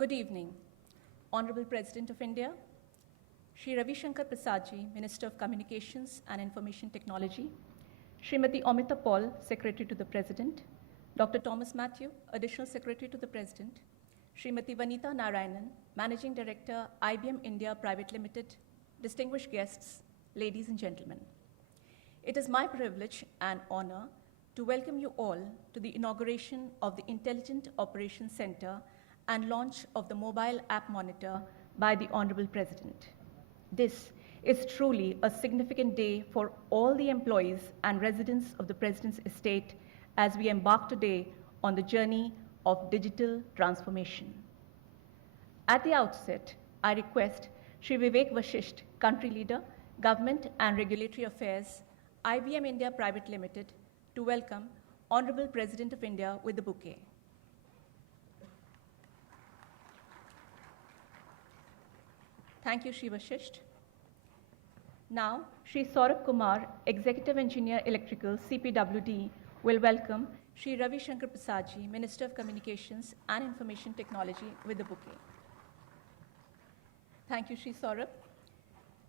Good evening, Honorable President of India, Shri Ravi Shankar Prasadji, Minister of Communications and Information Technology, Srimati Amita Paul, Secretary to the President, Dr. Thomas Matthew, Additional Secretary to the President, Srimati Vanita Narayanan, Managing Director, IBM India Private Limited, distinguished guests, ladies and gentlemen. It is my privilege and honor to welcome you all to the inauguration of the Intelligent Operations Center and launch of the mobile app monitor by the Honorable President. This is truly a significant day for all the employees and residents of the President's estate as we embark today on the journey of digital transformation. At the outset, I request Shri Vivek Vashisht, Country Leader, Government and Regulatory Affairs, IBM India Private Limited, to welcome Honorable President of India with the bouquet. Thank you, Shri Vashisht. Now, Shri Saurabh Kumar, Executive Engineer Electrical, CPWD, will welcome Shri Ravi Shankar Prasadji, Minister of Communications and Information Technology, with the bouquet. Thank you, Shri Saurabh.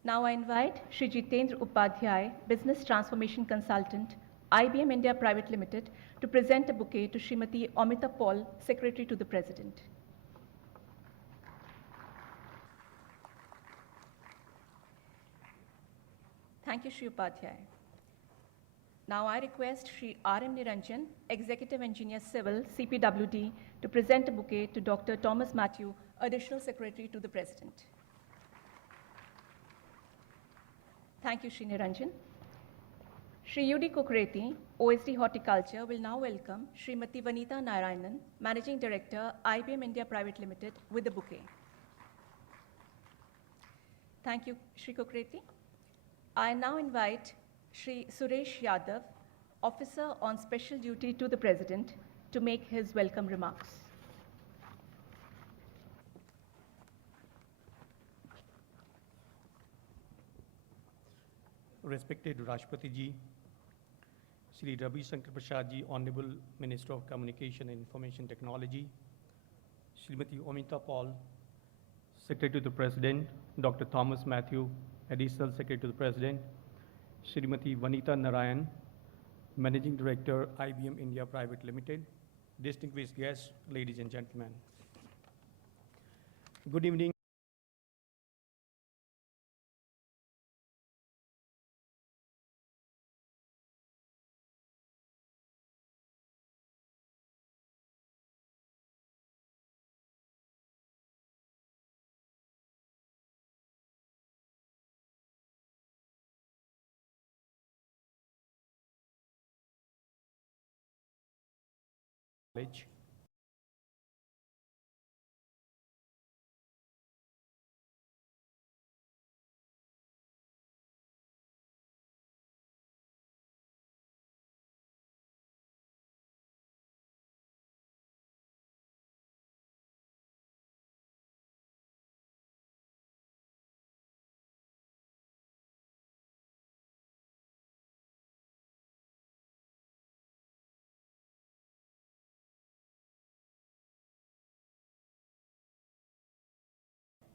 Now I invite Shri Jitendra Upadhyay, Business Transformation Consultant, IBM India Private Limited, to present a bouquet to Srimati Amita Paul, Secretary to the President. Thank you, Shri Upadhyay. Now I request Shri R.M. Niranjan, Executive Engineer Civil, CPWD, to present a bouquet to Dr. Thomas Matthew, Additional Secretary to the President. Thank you, Shri Niranjan. Shri U.D. Kukreti, OSD Horticulture, will now welcome Srimati Vanita Narayanan, Managing Director, IBM India Private Limited, with the bouquet. Thank you, Shri Kukreti. I now invite Shri Suresh Yadav, Officer on Special Duty to the President, to make his welcome remarks. Respected Rashtrapati Ji, Shri Ravi Shankar Prasadji, Honorable Minister of Communication and Information Technology, Srimati Amita Paul, Secretary to the President, Dr. Thomas Matthew, Additional Secretary to the President, Srimati Vanita Narayan, Managing Director, IBM India Private Limited, distinguished guests, ladies and gentlemen. Good evening.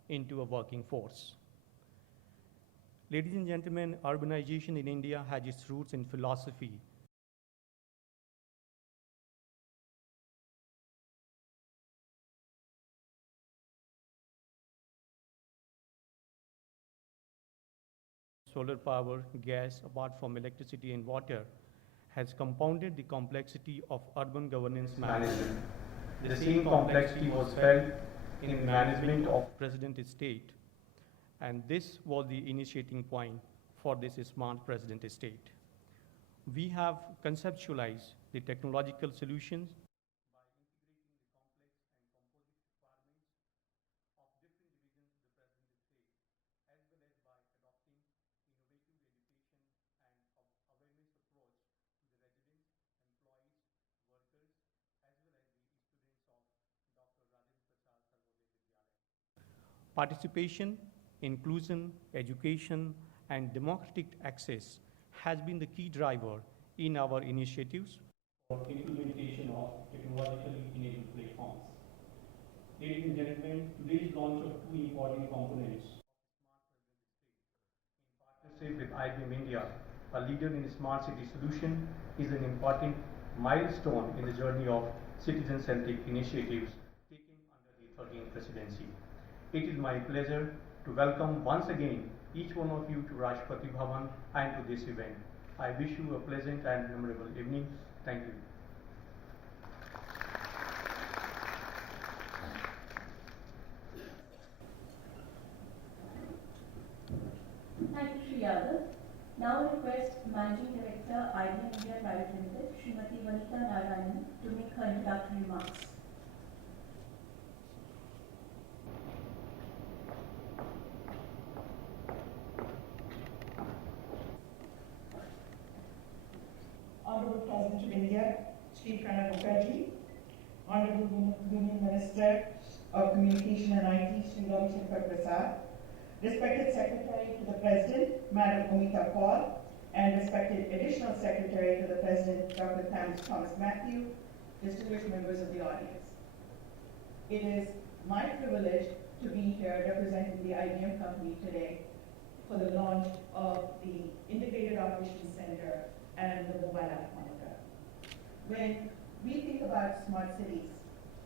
Into a working force. Ladies and gentlemen, urbanization in India has its roots in philosophy. Solar power, gas, apart from electricity and water, has compounded the complexity of urban governance management. The same complexity was felt in management of President Estate, and this was the initiating point for this Smart President Estate. We have conceptualized the technological solutions by integrating the complex and composite requirements of different divisions of the President Estate, as well as by adopting innovative education and awareness approach to the residents, employees, workers, as well as the students of Dr. Rajendra Prasad Sarvodaya Vidyalaya. Participation, inclusion, education, and democratic access has been the key driver in our initiatives for implementation of technologically enabled platforms. Ladies and gentlemen, today's launch of two important components partnership with IBM India, a leader in smart city solution, is an important milestone in the journey of citizen-centric initiatives taken under the 13th presidency. It is my pleasure to welcome once again each one of you to Rashtrapati Bhavan and to this event. I wish you a pleasant and memorable evening. Thank you. Thank you, Shri Yadav. Now I request Managing Director, IBM India Private Limited, Srimati Vanitha Narayanan, to make her introductory remarks. Honorable President of India, Shri Pranab Mukherjee, Honorable Union Minister of Communication and IT, Shri Ravi Shankar Prasad, respected Secretary to the President, Madam Amita Paul, and respected Additional Secretary to the President, Dr. Thomas Matthew, distinguished members of the audience. It is my privilege to be here representing the IBM company today for the launch of the Integrated Operations Center and the mobile app monitor. When we think about smart cities,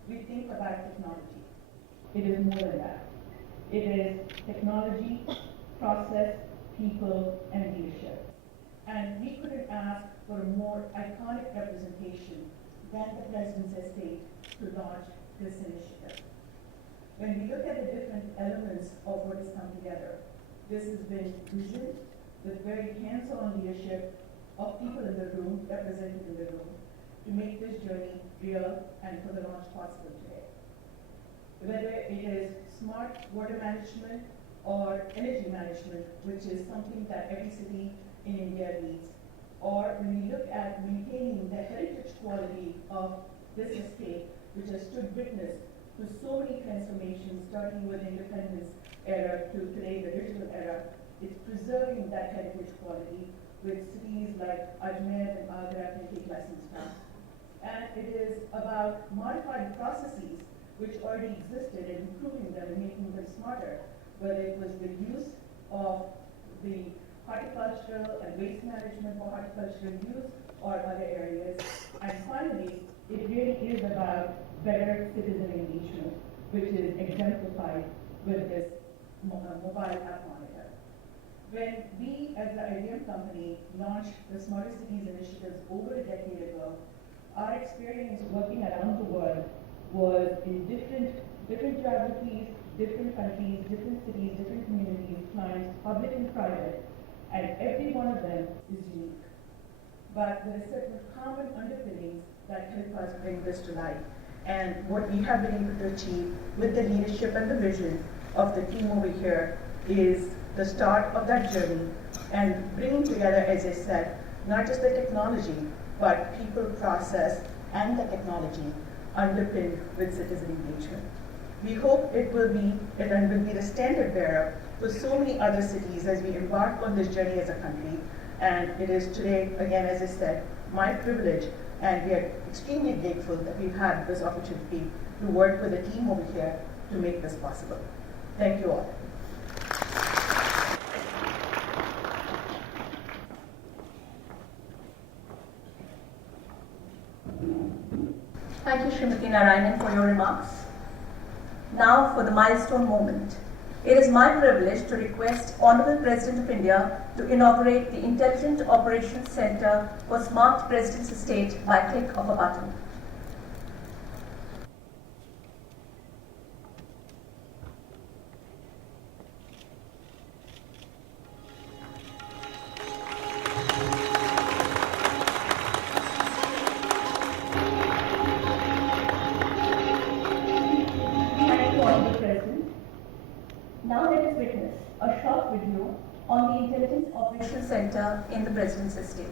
we think about technology. It is more than that. It is technology, process, people, and leadership. And we couldn't ask for a more iconic representation than the President's estate to launch this initiative. When we look at the different elements of what has come together, this has been vision with very hands-on leadership of people in the room, represented in the room, to make this journey real and for the launch possible today. Whether it is smart water management or energy management, which is something that every city in India needs, or when we look at maintaining the heritage quality of this estate, which has stood witness to so many transformations, starting with independence era to today, the digital era, it's preserving that heritage quality with cities like Ajmer and Agra can take lessons from. And it is about modifying processes which already existed and improving them and making them smarter, whether it was the use of the horticultural and waste management for horticultural use or other areas. And finally, it really is about better citizen engagement, which is exemplified with this mobile app monitor. When we, as the IBM company, launched the Smarter Cities initiatives over a decade ago, our experience working around the world was in different geographies, different countries, different cities, different communities, clients, public and private, and every one of them is unique. But there are certain common underpinnings that help us bring this to life. And what we have been able to achieve with the leadership and the vision of the team over here is the start of that journey and bringing together, as I said, not just the technology, but people, process, and the technology underpinned with citizen engagement. We hope it will be the standard bearer for so many other cities as we embark on this journey as a country. And it is today, again, as I said, my privilege, and we are extremely grateful that we've had this opportunity to work with the team over here to make this possible. Thank you all. Thank you, Srimati Narayanan, for your remarks. Now for the milestone moment. It is my privilege to request Honorable President of India to inaugurate the Intelligent Operations Center for Smart President's Estate by click of a button. Now let us witness a short video on the Intelligence Operations Center in the President's Estate.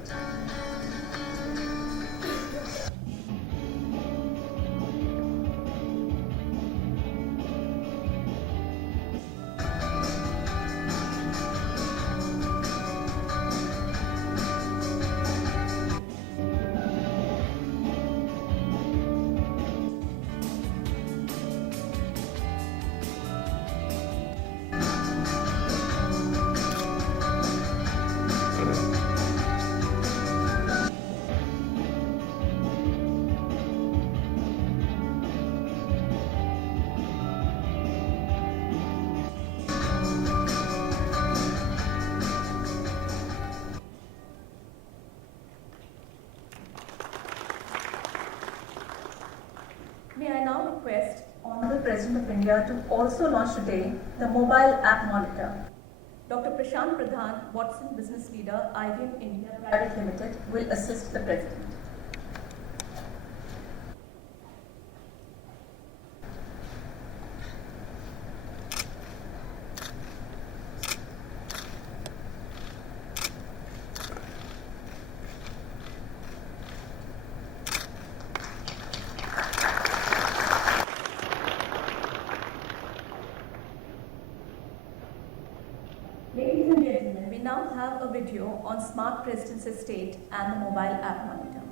now request Honorable President of India to also launch today the mobile app monitor. Dr. Prashant Pradhan, Watson Business Leader, IBM India Private Limited, will assist the President. Ladies and gentlemen, we now have a video on Smart President's Estate and the mobile app monitor.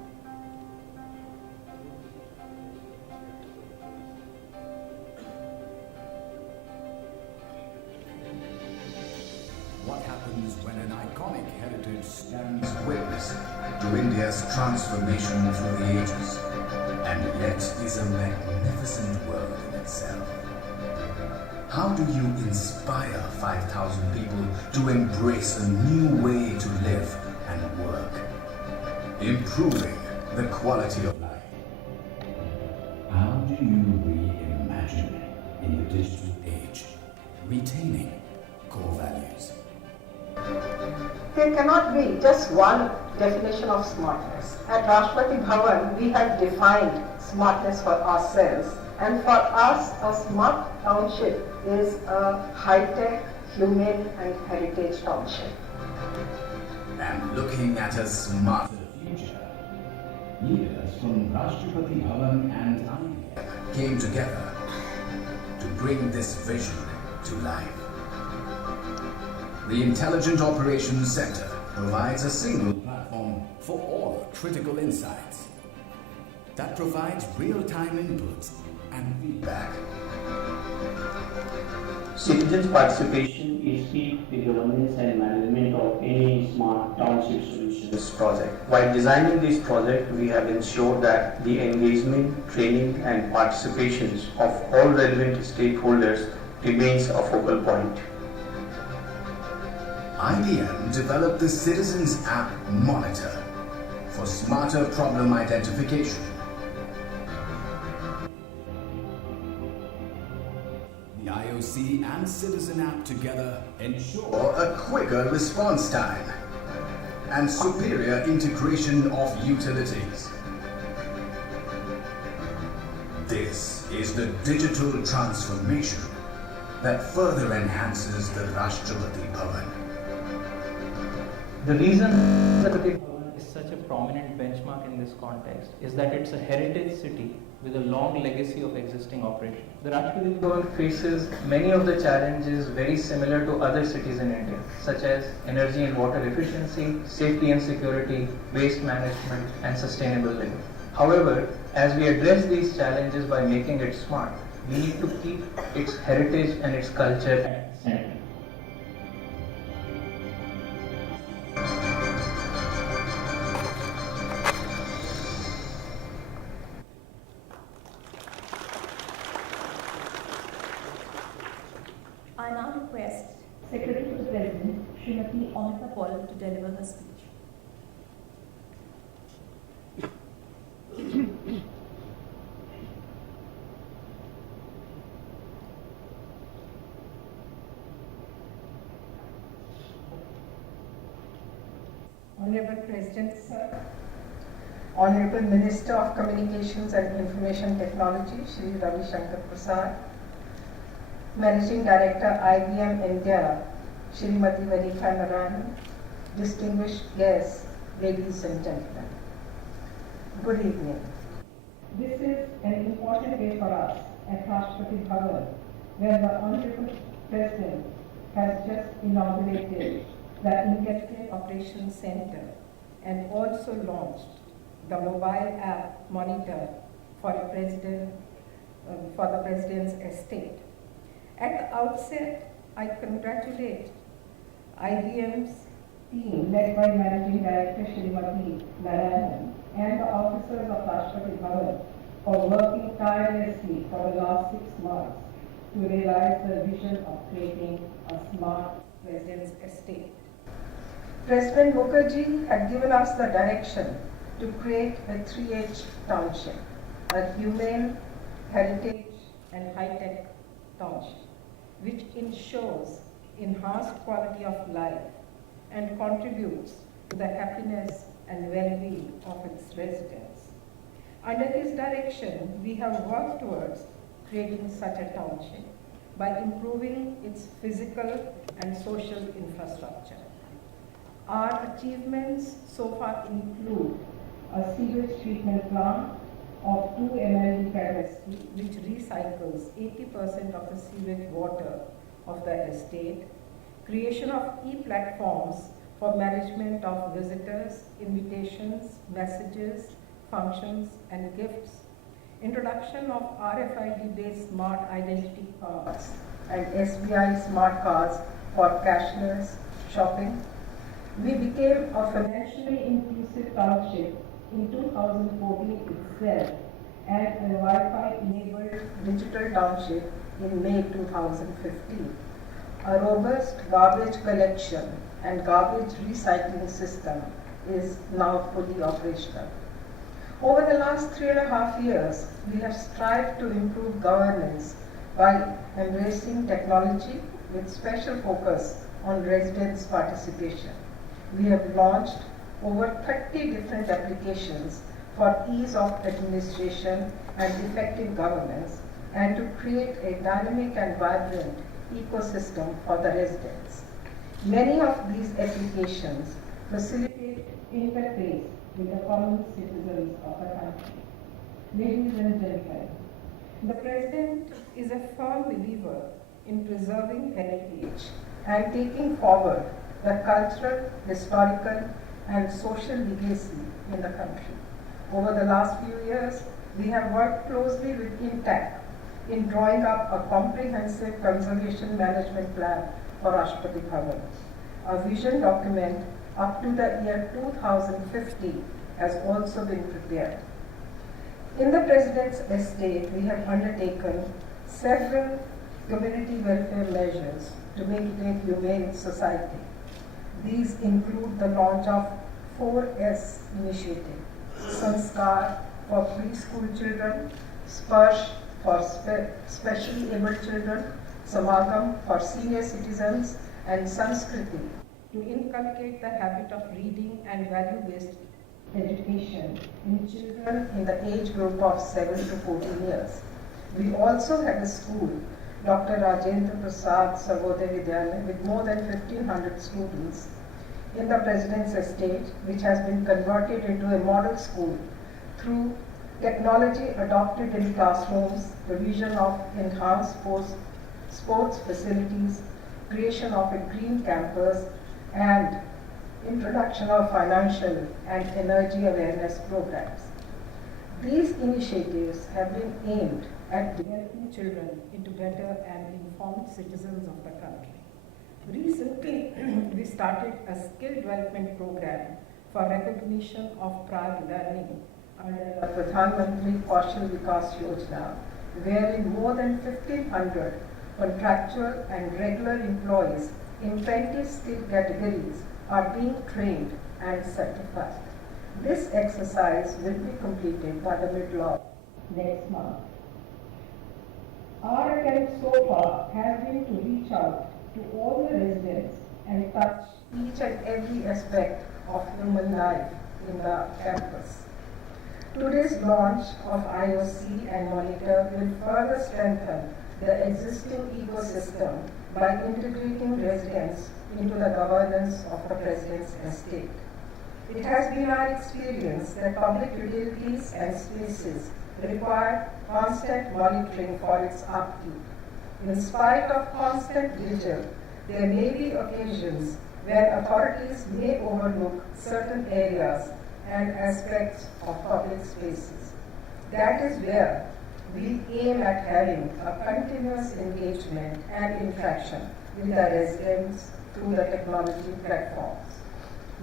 What happens when an iconic heritage stands witness to India's transformation through the ages, and yet is a magnificent world in itself? How do you inspire 5,000 people to embrace a new way to live and work, improving the quality of life? How do you reimagine in the digital age, retaining core values? There cannot be just one definition of smartness. At Rashtrapati Bhavan, we have defined smartness for ourselves, and for us, a smart township is a high-tech, humane and heritage township. And looking at a smarter future, leaders from Rashtrapati Bhavan and IBM came together to bring this vision to life. The Intelligent Operations Center provides a single platform for all critical insights that provides real-time inputs and feedback. Citizens' participation is key to the governance and management of any smart township solutions project. While designing this project, we have ensured that the engagement, training and participations of all relevant stakeholders remains a focal point. IBM developed the Citizens App Monitor for smarter problem identification. The IOC and Citizen App together ensure a quicker response time and superior integration of utilities. This is the digital transformation that further enhances the Rashtrapati Bhavan. The reason Rashtrapati Bhavan is such a prominent benchmark in this context is that it's a heritage city with a long legacy of existing operations. The Rashtrapati Bhavan faces many of the challenges very similar to other cities in India, such as energy and water efficiency, safety and security, waste management, and sustainable living. However, as we address these challenges by making it smart, we need to keep its heritage and its culture at the center. I now request Secretary to the President, Srimati Amita Paul, to deliver her speech. Honorable President, sir, Honorable Minister of Communications and Information Technology, Shri Ravi Shankar Prasad, Managing Director, IBM India, Shrimati Varika Narayan, distinguished guests, ladies and gentlemen. Good evening. This is an important day for us at Rashtrapati Bhavan, where the Honorable President has just inaugurated the Integrated Operations Center and also launched the mobile app monitor for the President's estate. At the outset, I congratulate IBM's team led by Managing Director Srimati Narayan and the officers of Rashtrapati Bhavan for working tirelessly for the last 6 months to realize the vision of creating a smart President's estate. President Mukherjee had given us the direction to create a 3H township, a humane, heritage and high-tech township, which ensures enhanced quality of life and contributes to the happiness and well-being of its residents. Under his direction, we have worked towards creating such a township by improving its physical and social infrastructure. Our achievements so far include a sewage treatment plant of 2 ml capacity, which recycles 80% of the sewage water of the estate, creation of e-platforms for management of visitors, invitations, messages, functions, and gifts, introduction of RFID-based smart identity cards and SBI smart cards for cashless shopping. We became a financially inclusive township in 2014 itself and a Wi-Fi enabled digital township in May 2015. A robust garbage collection and garbage recycling system is now fully operational. Over the last 3.5 years, we have strived to improve governance by embracing technology with special focus on residents' participation. We have launched over 30 different applications for ease of administration and effective governance, and to create a dynamic and vibrant ecosystem for the residents. Many of these applications facilitate interface with the common citizens of the country. Ladies and gentlemen, the President is a firm believer in preserving heritage and taking forward the cultural, historical, and social legacy in the country. Over the last few years, we have worked closely with INTAC in drawing up a comprehensive conservation management plan for Rashtrapati Bhavan. A vision document up to the year 2050 has also been prepared. In the President's estate, we have undertaken several community welfare measures to make it a humane society. These include the launch of 4S initiative, Sanskar for preschool children, Sparsh for specially abled children, Samagam for senior citizens, and Sanskriti to inculcate the habit of reading and value-based education in children in the age group of 7 to 14 years. We also have a school, Dr. Rajendra Prasad Sarvodaya Vidyalaya, with more than 1,500 students in the President's estate, which has been converted into a model school through technology adopted in classrooms, provision of enhanced sports facilities, creation of a green campus, and introduction of financial and energy awareness programs. These initiatives have been aimed at developing children into better and informed citizens of the country. Recently, we started a skill development program for recognition of prior learning under the Pradhan Mantri Kaushal Vikas Yojana, wherein more than 1,500 contractual and regular employees in 20 skill categories are being trained and certified. This exercise will be completed by the middle of next month. Our attempt so far has been to reach out to all the residents and touch each and every aspect of human life in the campus. Today's launch of IOC and Monitor will further strengthen the existing ecosystem by integrating residents into the governance of the President's estate. It has been our experience that public utilities and spaces require constant monitoring for its upkeep. In spite of constant vigil, there may be occasions where authorities may overlook certain areas and aspects of public spaces. That is where we aim at having a continuous engagement and interaction with the residents through the technology platforms.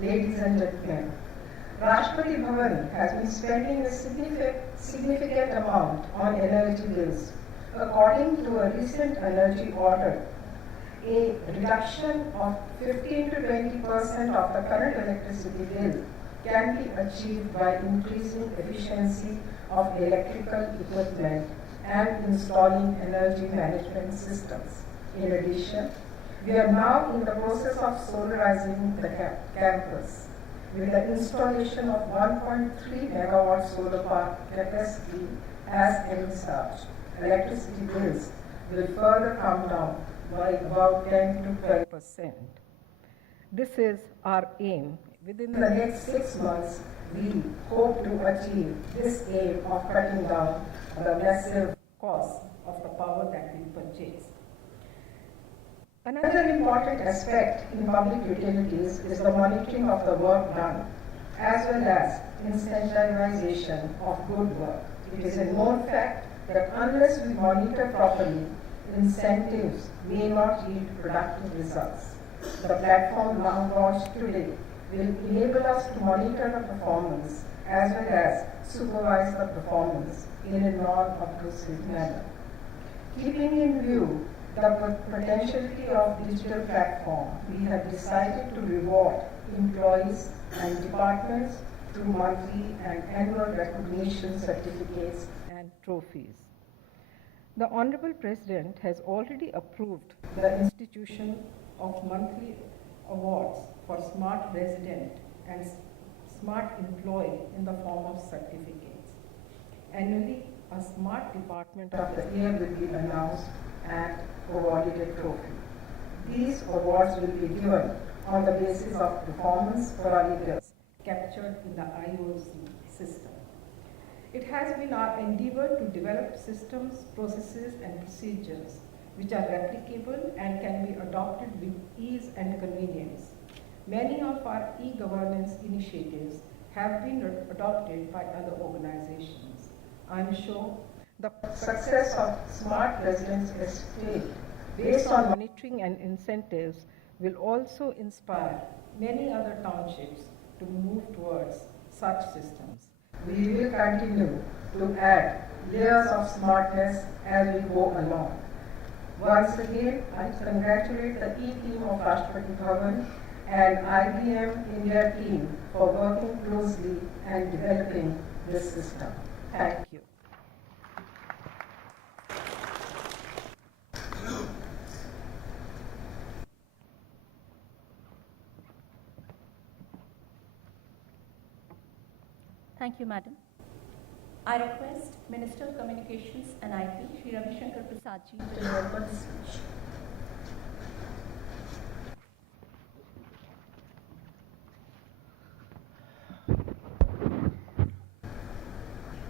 Ladies and gentlemen, Rashtrapati Bhavan has been spending a significant amount on energy bills. According to a recent energy order, a reduction of 15 to 20% of the current electricity bill can be achieved by increasing efficiency of electrical equipment and installing energy management systems. In addition, we are now in the process of solarizing the campus with the installation of 1.3 megawatt solar park capacity as envisaged. Electricity bills will further come down by about 10 to 12%. This is our aim. Within the next 6 months, we hope to achieve this aim of cutting down the massive cost of the power that we purchase. Another important aspect in public utilities is the monitoring of the work done, as well as incentivization of good work. It is a known fact that unless we monitor properly, incentives may not yield productive results. The platform now launched today will enable us to monitor the performance as well as supervise the performance in a non-obtrusive manner. Keeping in view the potentiality of digital platform, we have decided to reward employees and departments through monthly and annual recognition certificates and trophies. The Honorable President has already approved the institution of monthly awards for Smart Resident and Smart Employee in the form of certificates. Annually, a Smart Department of the Year will be announced and awarded a trophy. These awards will be given on the basis of performance parameters captured in the IOC system. It has been our endeavor to develop systems, processes, and procedures which are replicable and can be adopted with ease and convenience. Many of our e-governance initiatives have been adopted by other organizations. I am sure the success of Smart Residence Estate based on monitoring and incentives will also inspire many other townships to move towards such systems. We will continue to add layers of smartness as we go along. Once again, I congratulate the E-team of Rashtrapati Bhavan and IBM India team for working closely and developing this system. Thank you. Thank you, Madam. I request Minister of Communications and IT, Shri Ravi Shankar Prasadji, to deliver the speech.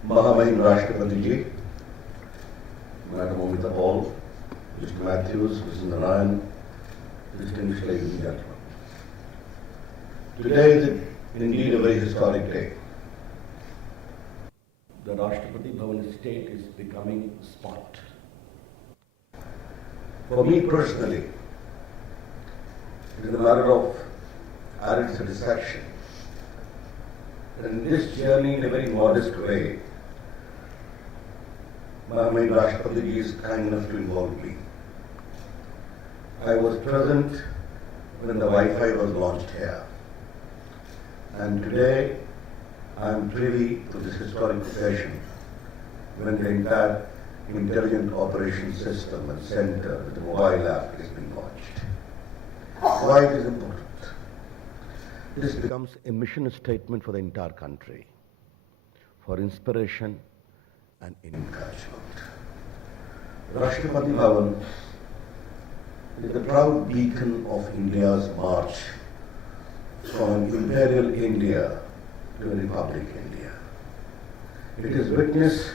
Mahamahim Rashtrapati Ji, Madam Amita Paul, Mr. Matthews, Mr. Narayan, distinguished ladies and gentlemen. Today is indeed a very historic day. The Rashtrapati Bhavan estate is becoming smart. For me personally, it is a matter of added satisfaction that in this journey, in a very modest way, Mahamahim Rashtrapati Ji is kind enough to involve me. I was present when the Wi-Fi was launched here, and today I am privy to this historic occasion when the entire intelligent operations system and center with the mobile app is being launched. Why it is important? This becomes a mission statement for the entire country, for inspiration and encouragement. Rashtrapati Bhavan is the proud beacon of India's march from imperial India to a republic India. It is witness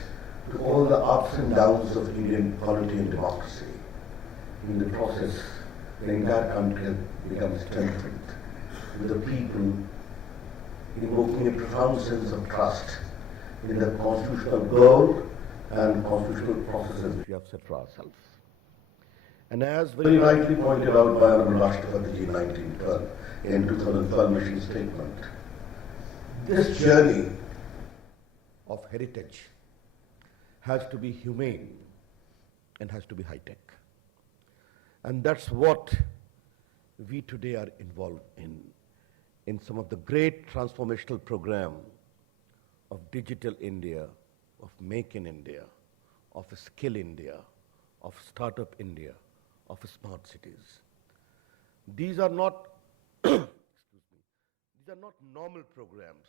to all the ups and downs of Indian polity and democracy. In the process, the entire country has become strengthened, with the people invoking a profound sense of trust in the constitutional goal and constitutional processes which we have set for ourselves. And as very rightly pointed out by Honorable Rashtrapati Ji in 2012 mission statement, this journey of heritage has to be humane and has to be high-tech. And that's what we today are involved in some of the great transformational program of Digital India, of Make in India, of a Skill India, of Startup India, of smart cities. These are not, excuse me, these are not normal programs.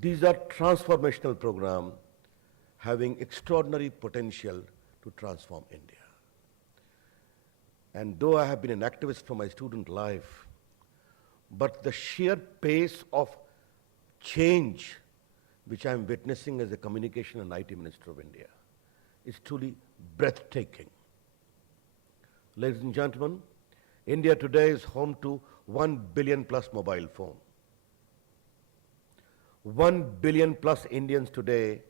These are transformational programs having extraordinary potential to transform India. And though I have been an activist from my student life, but the sheer pace of change which I am witnessing as a Communication and IT Minister of India is truly breathtaking. Ladies and gentlemen, India today is home to 1 billion plus mobile phone. 1 billion plus Indians today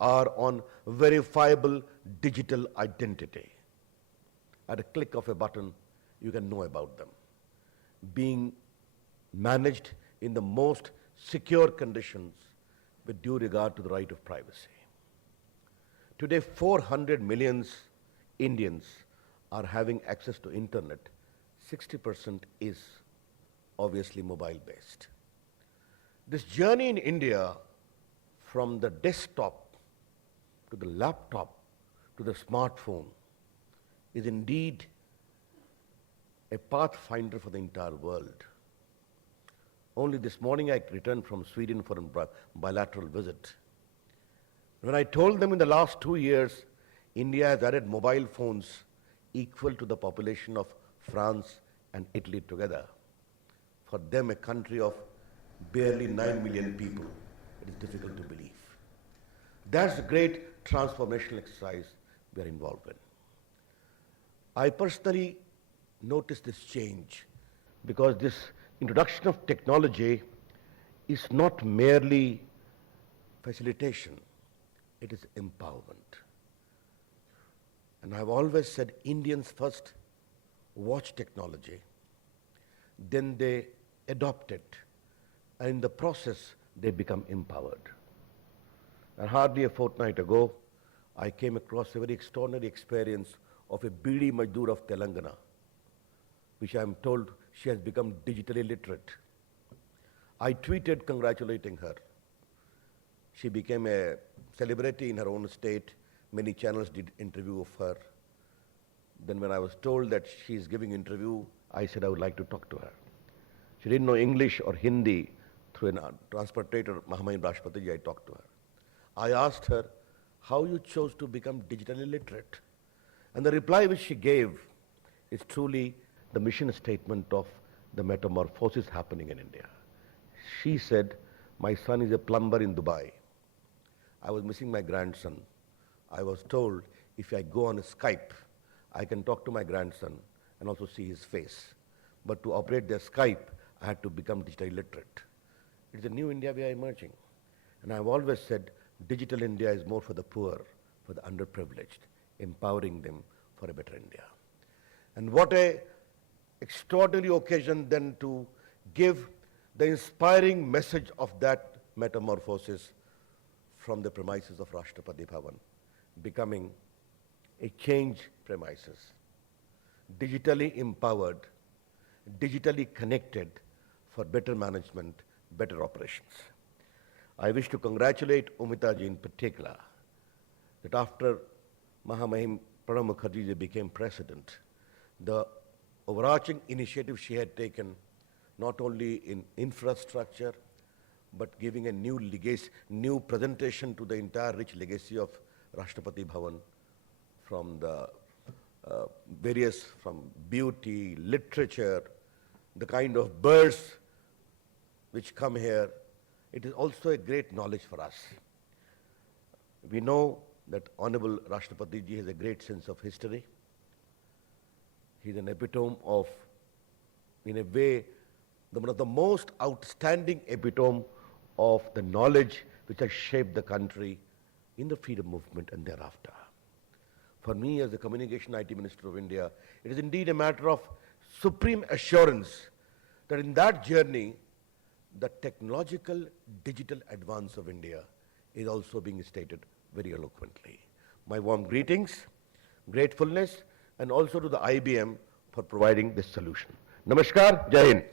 are on verifiable digital identity. At a click of a button, you can know about them, being managed in the most secure conditions with due regard to the right of privacy. Today, 400 million Indians are having access to internet. 60% is obviously mobile-based. This journey in India from the desktop to the laptop to the smartphone is indeed a pathfinder for the entire world. Only this morning I returned from Sweden for a bilateral visit. When I told them in the last 2 years, India has added mobile phones equal to the population of France and Italy together. For them, a country of barely 9 million people, it is difficult to believe. That's a great transformational exercise we are involved in. I personally noticed this change because this introduction of technology is not merely facilitation, it is empowerment. And I've always said Indians first watch technology, then they adopt it, and in the process they become empowered. And hardly a fortnight ago, I came across a very extraordinary experience of a Bidi Majdoor of Telangana, which I am told she has become digitally literate. I tweeted congratulating her. She became a celebrity in her own state. Many channels did interview of her. Then when I was told that she is giving interview, I said I would like to talk to her. She didn't know English or Hindi. Through a transportator, Rashtrapati, I talked to her. I asked her how you chose to become digitally literate. And the reply which she gave is truly the mission statement of the metamorphosis happening in India. She said, my son is a plumber in Dubai. I was missing my grandson. I was told if I go on a Skype, I can talk to my grandson and also see his face. But to operate their Skype, I had to become digitally literate. It's a new India we are emerging. And I've always said digital India is more for the poor, for the underprivileged, empowering them for a better India. And what a extraordinary occasion then to give the inspiring message of that metamorphosis from the premises of Rashtrapati Bhavan, becoming a change premises, digitally empowered, digitally connected for better management, better operations. I wish to congratulate Umitaji in particular that after Mahamahim Pranab Mukherjee became president, the overarching initiative she had taken not only in infrastructure, but giving a new legacy, new presentation to the entire rich legacy of Rashtrapati Bhavan from the various, from beauty, literature, the kind of birds which come here. It is also a great knowledge for us. We know that Honorable Rashtrapati ji has a great sense of history. He's an epitome of, in a way, one of the most outstanding epitome of the knowledge which has shaped the country in the freedom movement and thereafter. For me, as the Communication IT Minister of India, it is indeed a matter of supreme assurance that in that journey, the technological digital advance of India is also being stated very eloquently. My warm greetings, gratefulness, and also to the IBM for providing this solution. Namaskar, Jai Hind.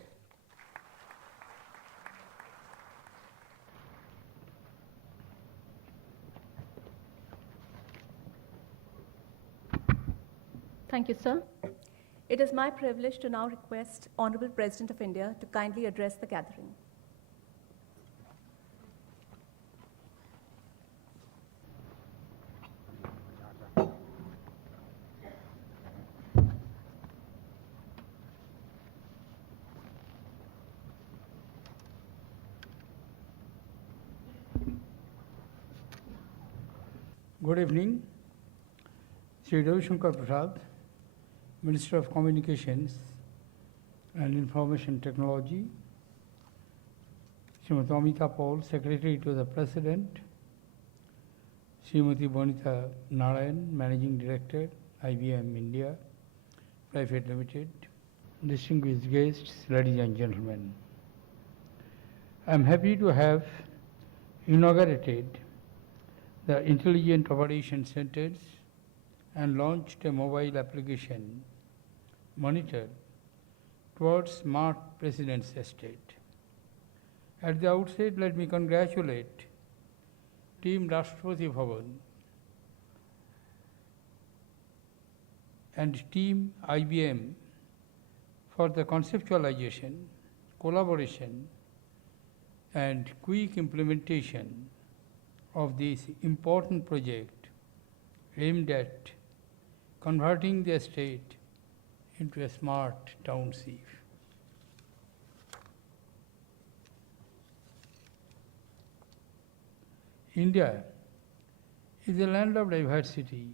Thank you, sir. It is my privilege to now request Honorable President of India to kindly address the gathering. Good evening. Shri Ravi Shankar Prasad, Minister of Communications and Information Technology, Srimati Amita Paul, Secretary to the President, Srimati Bonita Narayan, Managing Director, IBM India Private Limited, distinguished guests, ladies and gentlemen. I am happy to have inaugurated the Intelligent Operation Centers and launched a mobile application monitored towards smart President's estate. At the outset, let me congratulate Team Rashtrapati Bhavan and Team IBM for the conceptualization, collaboration, and quick implementation of this important project aimed at converting the estate into a smart township. India is a land of diversity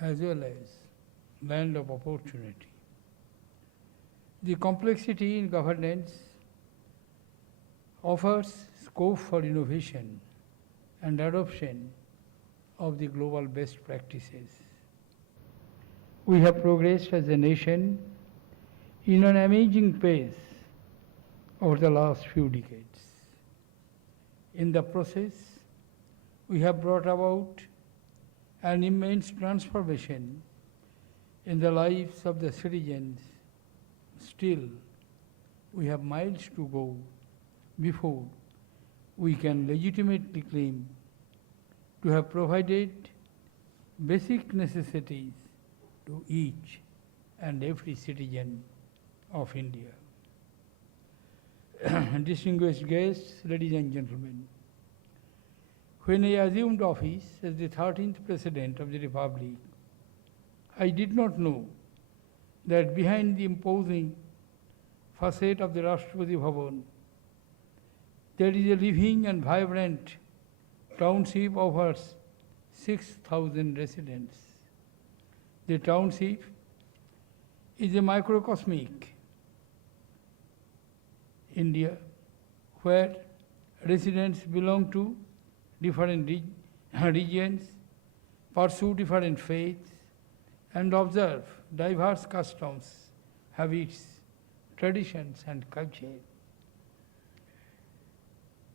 as well as land of opportunity. The complexity in governance offers scope for innovation and adoption of the global best practices. We have progressed as a nation in an amazing pace over the last few decades. In the process, we have brought about an immense transformation in the lives of the citizens. Still, we have miles to go before we can legitimately claim to have provided basic necessities to each and every citizen of India. Distinguished guests, ladies and gentlemen, when I assumed office as the 13th President of the Republic, I did not know that behind the imposing facade of the Rashtrapati Bhavan, there is a living and vibrant township of over 6,000 residents. The township is a microcosmic India where residents belong to different regions, pursue different faiths, and observe diverse customs, habits, traditions, and culture.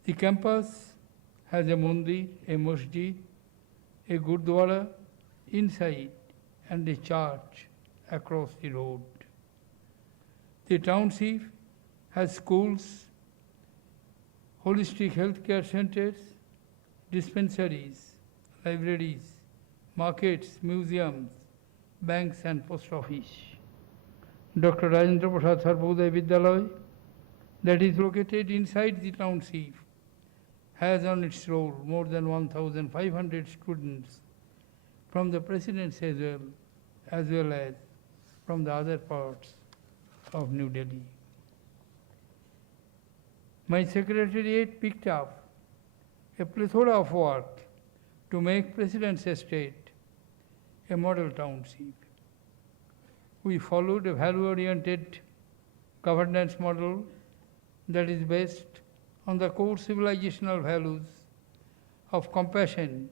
The campus has a mandir, a masjid, a gurdwara inside, and a church across the road. The township has schools, holistic healthcare centers, dispensaries, libraries, markets, museums, banks, and post office. Dr. Rajendra Prasad Sarvodaya Vidyalaya, that is located inside the township, has on its roll more than 1,500 students from the President's as well as from the other parts of New Delhi. My Secretariat picked up a plethora of work to make President's Estate a model township. We followed a value-oriented governance model that is based on the core civilizational values of compassion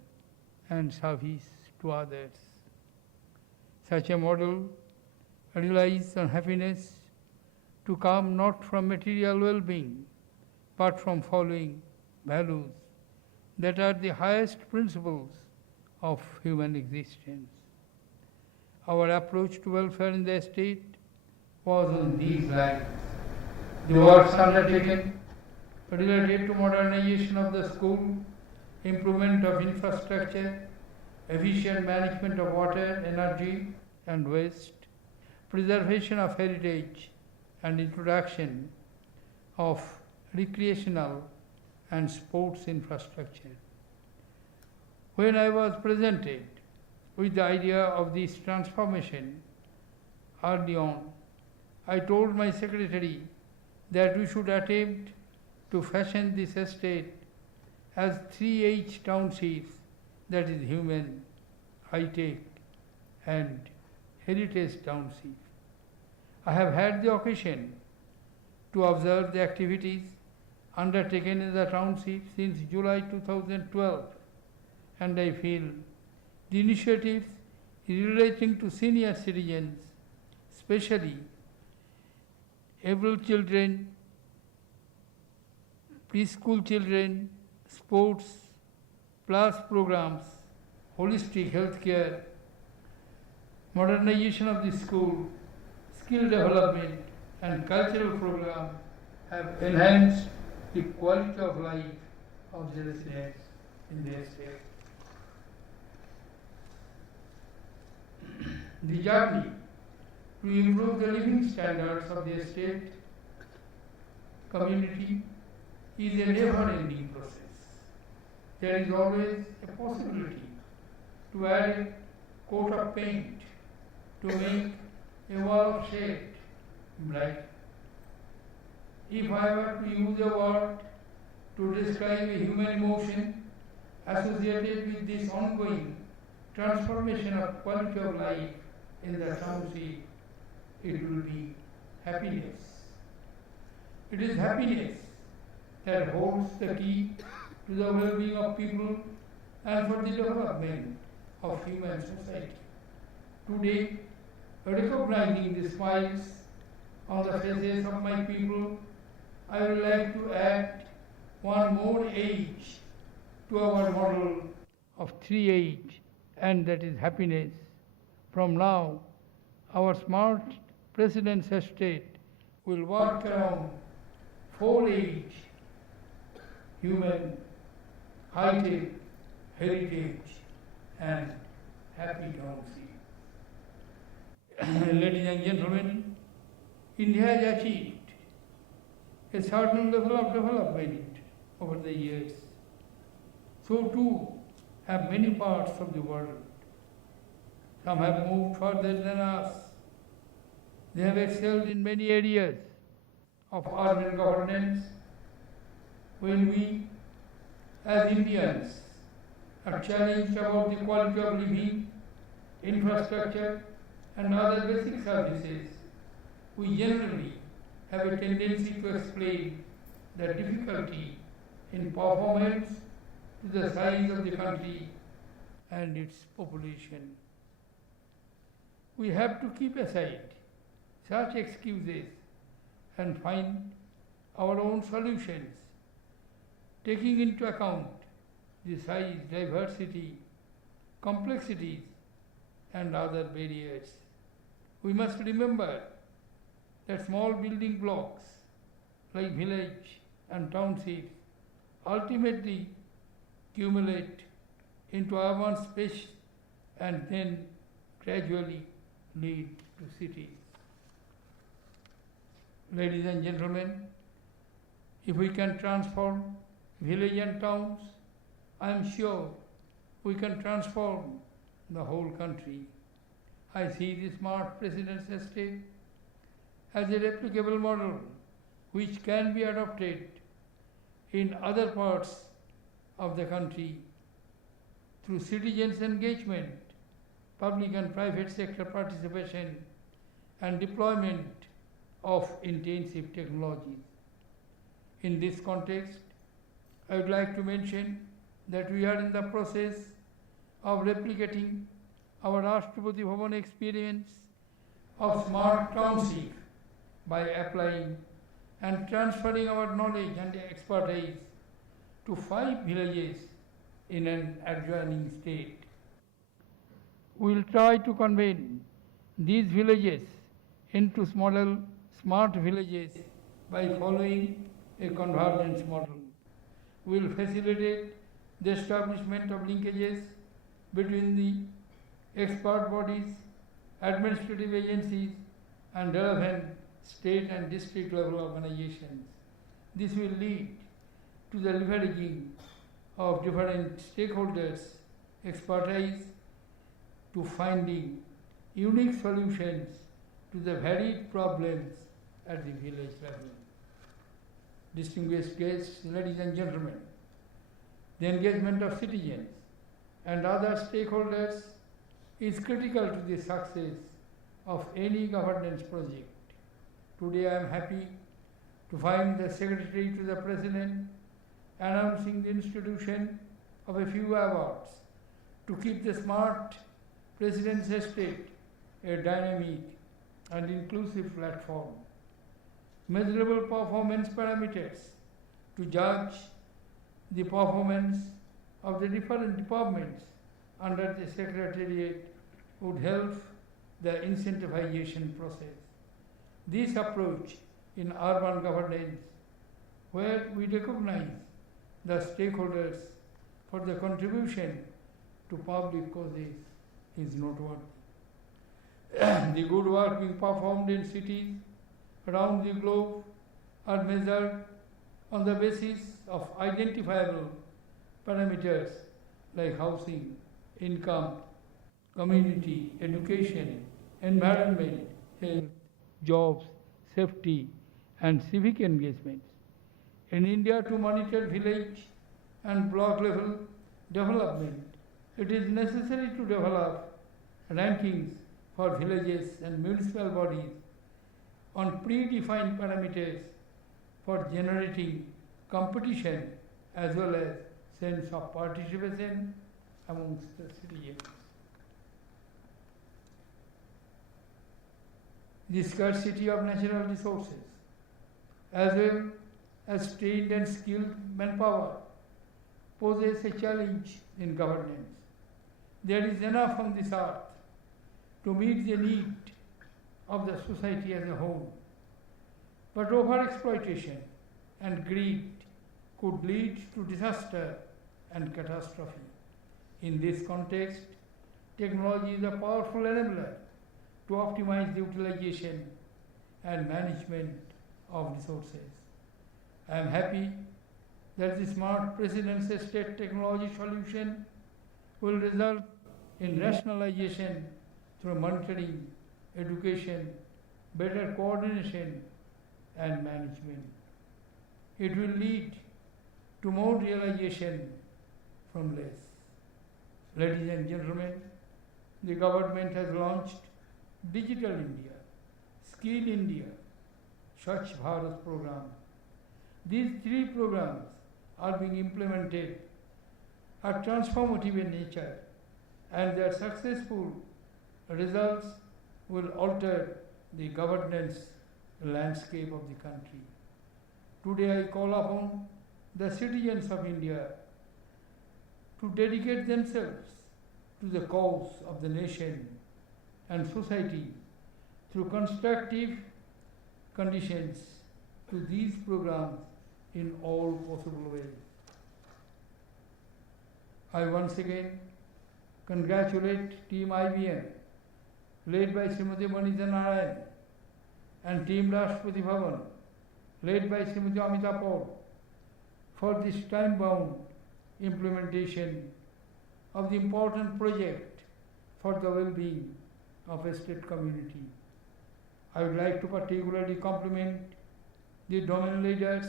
and service to others. Such a model relies on happiness to come not from material well-being, but from following values that are the highest principles of human existence. Our approach to welfare in the estate was on these lines. The works undertaken related to modernization of the school, improvement of infrastructure, efficient management of water, energy, and waste, preservation of heritage, and introduction of recreational and sports infrastructure. When I was presented with the idea of this transformation early on, I told my secretary that we should attempt to fashion this estate as 3H townships, that is Humane, high-tech and heritage township. I have had the occasion to observe the activities undertaken in the township since July 2012, and I feel the initiatives relating to senior citizens, especially able children, preschool children, sports, plus programs, holistic health care, modernization of the school, skill development and cultural program have enhanced the quality of life of the residents in their state. The journey to improve the living standards of the estate community is a never-ending process. There is always a possibility to add a coat of paint to make a wall of shade bright. If I were to use a word to describe a human emotion associated with this ongoing transformation of quality of life in the township, it will be happiness. It is happiness that holds the key to the well-being of people and for the development of human society. Today, recognizing the smiles on the faces of my people, I would like to add one more age to our model of 3H, and that is happiness. From now, our smart President's estate will work around 4H: human, high-tech, heritage, and happy township. Ladies and gentlemen, India has achieved a certain level of development over the years. So too have many parts of the world. Some have moved further than us. They have excelled in many areas of urban governance. When we, as Indians, are challenged about the quality of living, infrastructure, and other basic services, we generally have a tendency to explain the difficulty in performance to the size of the country and its population. We have to keep aside such excuses and find our own solutions, taking into account the size, diversity, complexities, and other barriers. We must remember that small building blocks like village and townships ultimately accumulate into urban space and then gradually lead to cities. Ladies and gentlemen, if we can transform village and towns, I am sure we can transform the whole country. I see the smart President's estate as a replicable model which can be adopted in other parts of the country through citizens' engagement, public and private sector participation, and deployment of intensive technologies. In this context, I would like to mention that we are in the process of replicating our Rashtrapati Bhavan experience of smart township by applying and transferring our knowledge and expertise to 5 villages in an adjoining state. We will try to convene these villages into smaller smart villages by following a convergence model. We will facilitate the establishment of linkages between the expert bodies administrative agencies, and relevant state and district level organizations. This will lead to the leveraging of different stakeholders' expertise to finding unique solutions to the varied problems at the village level. Distinguished guests, ladies and gentlemen, the engagement of citizens and other stakeholders is critical to the success of any governance project. Today I am happy to find the Secretary to the President announcing the institution of a few awards to keep the smart President's estate a dynamic and inclusive platform. Measurable performance parameters to judge the performance of the different departments under the Secretariat would help the incentivization process. This approach in urban governance, where we recognize the stakeholders for the contribution to public causes, is noteworthy. The good work being performed in cities around the globe are measured on the basis of identifiable parameters like housing, income, community, education, environment, health, jobs, safety, and civic engagements. In India, to monitor village and block level development, it is necessary to develop rankings for villages and municipal bodies on predefined parameters for generating competition as well as sense of participation amongst the citizens. The scarcity of natural resources as well as trained and skilled manpower poses a challenge in governance. There is enough on this earth to meet the need of the society as a whole, but overexploitation and greed could lead to disaster and catastrophe. In this context, technology is a powerful enabler to optimize the utilization and management of resources. I am happy that the smart President's estate technology solution will result in rationalization through monitoring, education, better coordination, and management. It will lead to more realization from less. Ladies and gentlemen, the government has launched Digital India, Skill India, Swachh Bharat program. These three programs are being implemented, are transformative in nature, and their successful results will alter the governance landscape of the country. Today I call upon the citizens of India to dedicate themselves to the cause of the nation and society through constructive conditions to these programs in all possible ways. I once again congratulate Team IBM, led by Srimati Manita Narayan, and Team Rashtrapati Bhavan, led by Srimati Amita Paul, for this time-bound implementation of the important project for the well-being of a state community. I would like to particularly compliment the domain leaders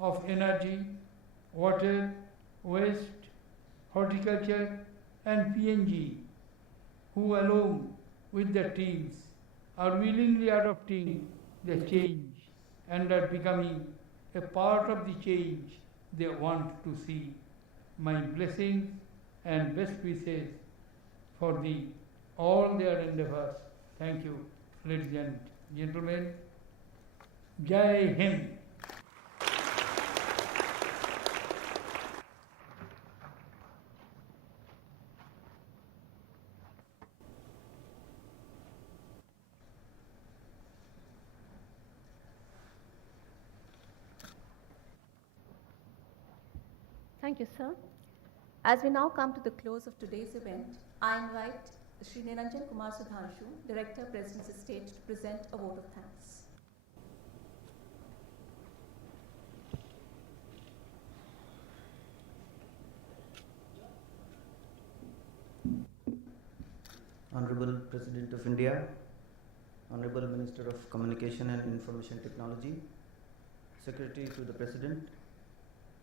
of energy, water, waste, horticulture, and PNG, who along with their teams are willingly adopting the change and are becoming a part of the change they want to see. My blessings and best wishes for all their endeavors. Thank you, ladies and gentlemen. Jai Hind. Thank you, sir. As we now come to the close of today's event, I invite Shri Niranjan Kumar Sudhanshu, Director, President's Estate, to present a vote of thanks. Honorable President of India, Honorable Minister of Communication and Information Technology, Secretary to the President,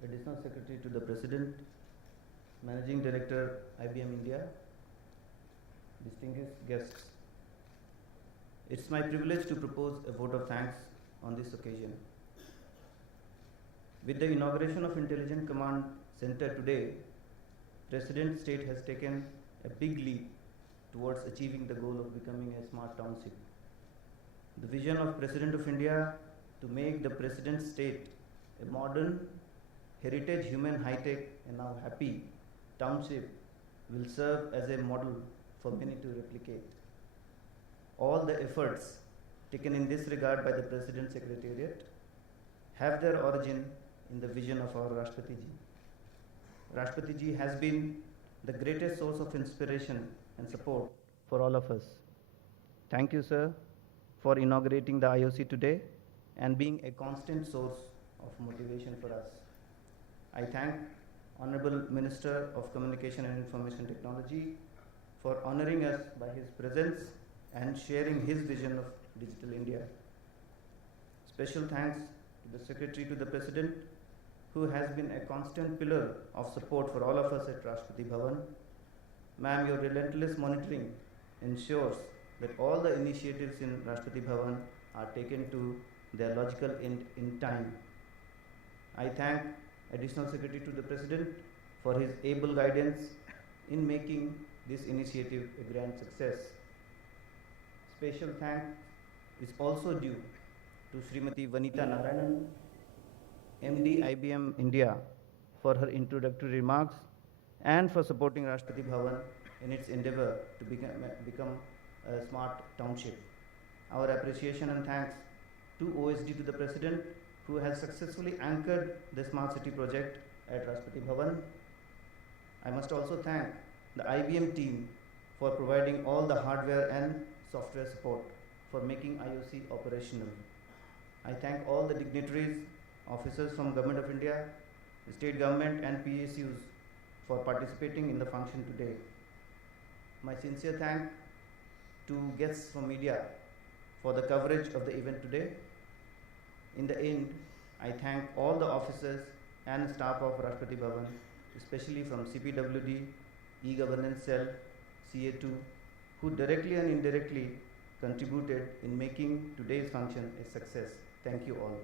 Additional Secretary to the President, Managing Director, IBM India, distinguished guests. It's my privilege to propose a vote of thanks on this occasion. With the inauguration of Intelligent Command Center today, President State has taken a big leap towards achieving the goal of becoming a smart township. The vision of President of India to make the President State a modern, heritage, human, high-tech, and now happy township will serve as a model for many to replicate. All the efforts taken in this regard by the President's Secretariat have their origin in the vision of our Rashtrapati Ji. Rashtrapati Ji has been the greatest source of inspiration and support for all of us. Thank you, sir, for inaugurating the IOC today and being a constant source of motivation for us. I thank Honorable Minister of Communication and Information Technology for honoring us by his presence and sharing his vision of Digital India. Special thanks to the Secretary to the President, who has been a constant pillar of support for all of us at Rashtrapati Bhavan. Ma'am, your relentless monitoring ensures that all the initiatives in Rashtrapati Bhavan are taken to their logical end in time. I thank Additional Secretary to the President for his able guidance in making this initiative a grand success. Special thanks is also due to Srimati Vanita Narayanan, MD IBM India, for her introductory remarks and for supporting Rashtrapati Bhavan in its endeavor to become a smart township. Our appreciation and thanks to OSD to the President, who has successfully anchored the smart city project at Rashtrapati Bhavan. I must also thank the IBM team for providing all the hardware and software support for making IOC operational. I thank all the dignitaries, officers from Government of India, the state government and PSUs for participating in the function today. My sincere thanks to guests from media for the coverage of the event today. In the end, I thank all the officers and staff of Rashtrapati Bhavan, especially from CPWD, E-Governance Cell, CA2, who directly and indirectly contributed in making today's function a success. Thank you all.